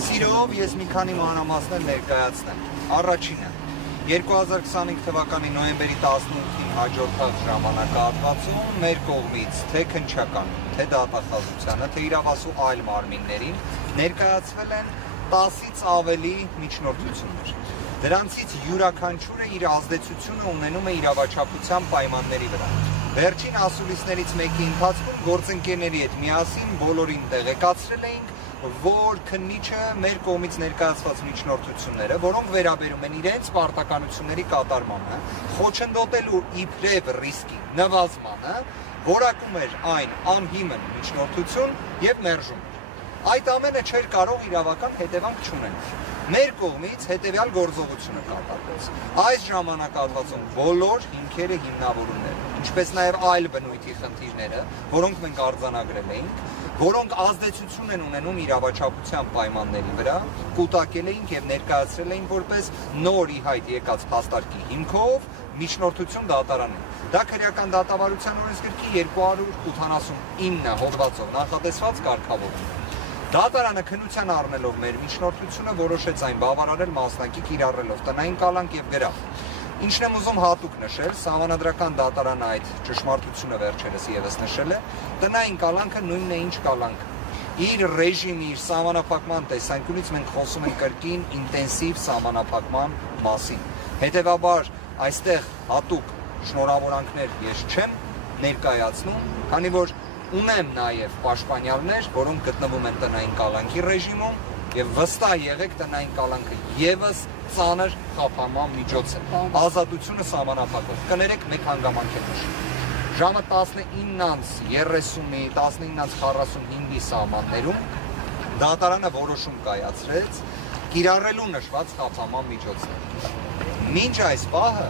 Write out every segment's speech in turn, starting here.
Սիրով ես մի քանի մանրամասներ ներկայացնեմ։ Առաջինը 2025 թվականի նոյեմբերի 18-ին հաջորդած ժամանակահատվածում մեր կողմից թե քննչական, թե դատախազությանը, թե իրավասու այլ մարմիններին ներկայացվել են 10-ից ավելի միջնորդություններ։ Դրանցից յուրաքանչյուրը իր ազդեցությունը ունենում է իրավաչափության պայմանների վրա։ Վերջին ասուլիսներից մեկի ընթացքում գործընկերների հետ միասին բոլորին տեղեկացրել էինք, որ քննիչը մեր կողմից ներկայացված միջնորդությունները, որոնք վերաբերում են իրենց պարտականությունների կատարմանը, խոչընդոտելու իբրև ռիսկի նվազմանը, որակում էր այն անհիմն միջնորդություն եւ մերժում էր։ Այդ ամենը չէր կարող իրավական հետևանք չունենալ։ Մեր կողմից հետևյալ գործողությունը կատարվեց։ Այս ժամանակահատվածում բոլոր հիմքերը հիմնավորումներ, ինչպես նաև այլ բնույթի խնդիրները, որոնք մենք արձանագրել էինք, որոնք ազդեցություն են ունենում իրավաչափության պայմանների վրա, կուտակել էինք եւ ներկայացրել էինք որպես նոր ի հայտ եկած փաստարկի հիմքով միջնորդություն դատարանին։ Դա քրեական դատավարության օրենսգրքի 289 հոդվածով նախատեսված կարգավորում է։ Դատարանը քննության առնելով մեր միջնորդությունը որոշեց այն բավարարել մասնակի կիրառելով տնային կալանք եւ գրավ։ Ինչն եմ ուզում հատուկ նշել, Սահմանադրական դատարանը այդ ճշմարտությունը վերջերս եւս նշել է, տնային կալանքը նույնն է ինչ կալանքը։ Իր ռեժիմի, իր սահմանափակման տեսանկյունից մենք խոսում ենք կրկին ինտենսիվ սահմանափակման մասին։ Հետևաբար այստեղ հատուկ շնորհավորանքներ ես չեմ ներկայացնում, քանի որ ունեմ նաև պաշտպանյալներ, որոնք գտնվում են տնային կալանքի ռեժիմում եւ վստահ եղեք տնային կալանքը եւս ծանր խափանման միջոց է։ Ազատությունը սահմանափակող։ Կներեք մեկ հանգամանք եմ նշում։ Ժամը 19:30-ի 19:45-ի սահմաններում դատարանը որոշում կայացրեց կիրառելու նշված խափանման միջոցներ։ Մինչ այս պահը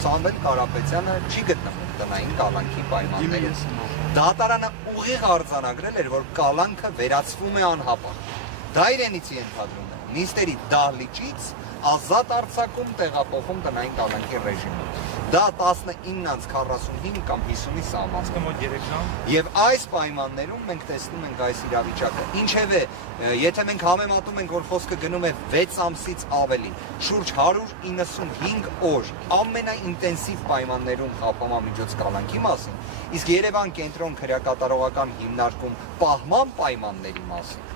Սամվել Կարապետյանը չի գտնվում տնային կալանքի պայմաններում։ Դատարանը ուղիղ արձանագրել էր, որ կալանքը վերացվում է անհապաղ։ Դա իրենից ենթադրում է նիստերի դահլիճից ազատ արձակում տեղափոխում տնային կալանքի ռեժիմում։ Դա 19:45 կամ 50-ի սահմաններում մոտ 3 ժամ։ Եվ այս պայմաններում մենք տեսնում ենք այս իրավիճակը։ Ինչևէ, եթե մենք համեմատում ենք, որ խոսքը գնում է 6 ամսից ավելի, շուրջ 195 օր ամենաինտենսիվ պայմաններում խափանման միջոց կալանքի մասին, իսկ Երևան կենտրոն քրեակատարողական հիմնարկում պահման պայմանների մասին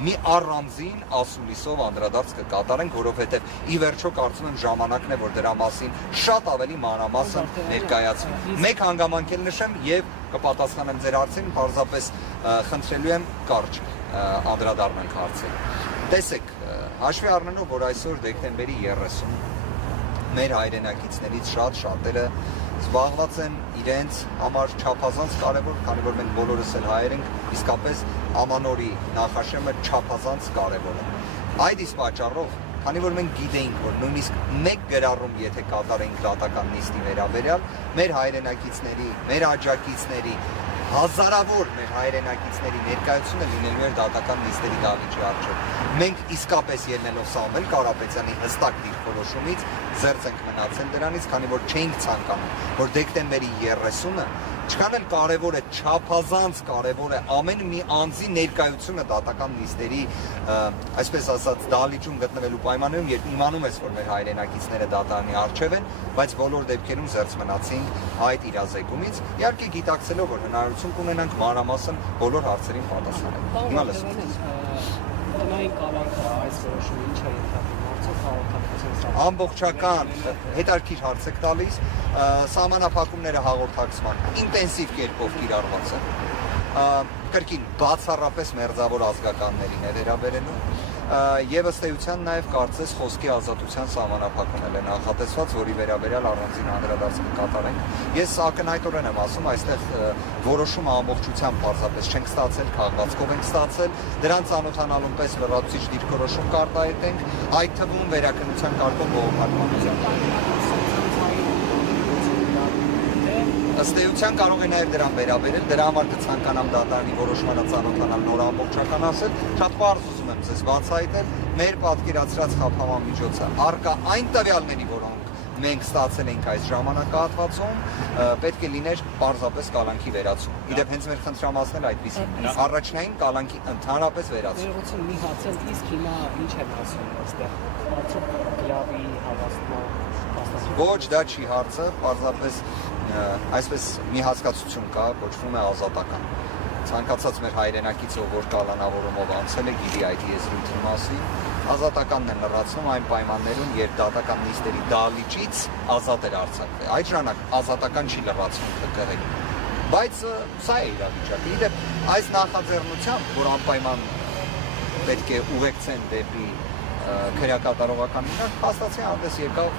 մի առանձին ասուլիսով անդրադարձ կկատարենք, որովհետև ի վերջո կարծում եմ ժամանակն է, որ դրա մասին շատ ավելի մանրամասն ներկայացվի։ Մեկ հանգամանք էլ նշեմ եւ կպատասխանեմ ձեր հարցին, պարզապես խնդրելու եմ կարճ անդրադառնանք հարցին։ Տեսեք, հաշվի առնելով, որ այսօր դեկտեմբերի 30 մեր հայրենակիցներից շատերը զբաղված են իրենց համար չափազանց կարևոր, քանի որ մենք բոլորս էլ հայեր ենք, իսկապես ամանորի նախաշեմը չափազանց կարևոր է։ Այդ իսկ պատճառով, քանի որ մենք գիտեինք, որ նույնիսկ մեկ գրառում եթե կատարենք դատական նիստի վերաբերյալ, մեր հայրենակիցների, մեր աջակիցների, հազարավոր մեր հայրենակիցների ներկայությունը լինելու էր դատական նիստերի դահլիճի առջև։ Մենք իսկապես ելնելով Սամվել Կարապետյանի հստակ դիրքորոշումից զերծ ենք մնացել դրանից, քանի որ չէինք ցանկանում, որ դեկտեմբերի 30-ը ինչքան էլ կարևոր է, չափազանց կարևոր է ամեն մի անձի ներկայությունը դատական նիստերի, այսպես ասած, դահլիճում գտնվելու պայմաններում, երբ իմանում ես, որ մեր հայրենակիցները դատարանի առջև են, բայց բոլոր դեպքերում զերծ մնացինք այդ իրազեկումից, իհարկե գիտակցելով, որ հնարավորություն կունենանք մանրամասն բոլոր հարցերին պատասխանել։ Հիմա լսում տնային կալանքը այս որոշումը ինչ է ենթադրում, արդյոք հաղորդակցության ամբողջական հետաքրքիր հարց եք տալիս, սահմանափակումները հաղորդակցման ինտենսիվ կերպով կիրառված են, կրկին բացառապես մերձավոր ազգականներին է վերաբերելու, եւ ըստ էության նաեւ կարծես խոսքի ազատության սահմանափակումն է նախատեսված, որի վերաբերյալ առանձին անդրադարձ կկատարենք։ Ես ակնհայտորեն եմ ասում, այստեղ որոշումը ամբողջությամբ պարզապես չենք ստացել, քաղվածքով ենք ստացել, դրան ծանոթանալուն պես լրացուցիչ դիրքորոշում կարտահայտենք, այդ թվում վերաքննության կարգով բողոքարկման։ Ըստ էության կարող է նաև դրան վերաբերել, դրա համար կցանկանամ դատարանի որոշմանը ծանոթանալ նոր ամբողջական ասել, շատ պարզ ուզում եմ ձեզ բացահայտել, մեր պատկերացրած խափանման միջոցը առկա այն տվյալների, որոնք մենք ստացել ենք այս ժամանակահատվածում, պետք է լիներ պարզապես կալանքի վերացում։ Իդեպ հենց մեր խնդրամասն էլ այդպեսին է։ Առաջնային կալանքի ընդհանրապես վերացում։ Ներողություն մի հաց էլ իսկ հիմա ինչ են ասում այստեղ։ Արդյոք գրավի հավաստման Ոչ, դա չի հարցը, պարզապես այսպես մի հասկացություն կա, կոչվում է ազատական։ Ցանկացած մեր հայրենակիցը, որ կալանավորումով անցել է, գիտի այդ եզրույթի մասին, ազատականն է լրացնում այն պայմաններում, երբ դատական նիստերի դահլիճից ազատ էր արձակվել։ Այդ ժամանակ ազատական չի լրացնում ԿԿՀ-ին։ Բայց սա է իրավիճակը։ Իդեպ այս նախաձեռնությամբ, որ անպայման պետք է ուղեկցեն դեպի քրեակատարողական իրար, հաստատի հանդես եկավ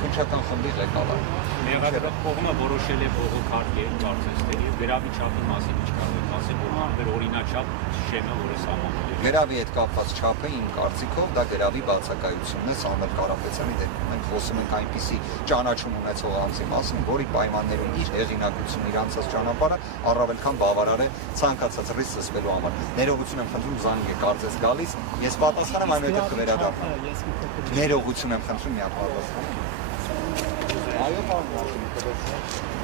քննչական խմբի ղեկավար։ Մեղադրող կողմը որոշել է բողոքարկել կարծես թե եւ գրավի չափի մասին ինչ կարող եք ասել, որ անվեր օրինաչափ շեմը, որը սահմանվել է։ Գրավի հետ կապված չափը իմ կարծիքով դա գրավի բացակայությունն է Սամվել Կարապետյանի դեպքում։ Մենք խոսում ենք այնպիսի ճանաչում ունեցող անձի մասին, որի պայմաններում իր հեղինակությունը, իր անցած ճանապարհը առավել քան բավարար է ցանկացած ռիսկ զսպելու համար։ Ներողություն եմ խնդրում, զանգ է կարծես գալիս, ես պատասխանեմ, այնուհետև կվերադառնամ։ Ներողություն եմ խնդրում, մի հատ պատասխան։ Այո, պարոն։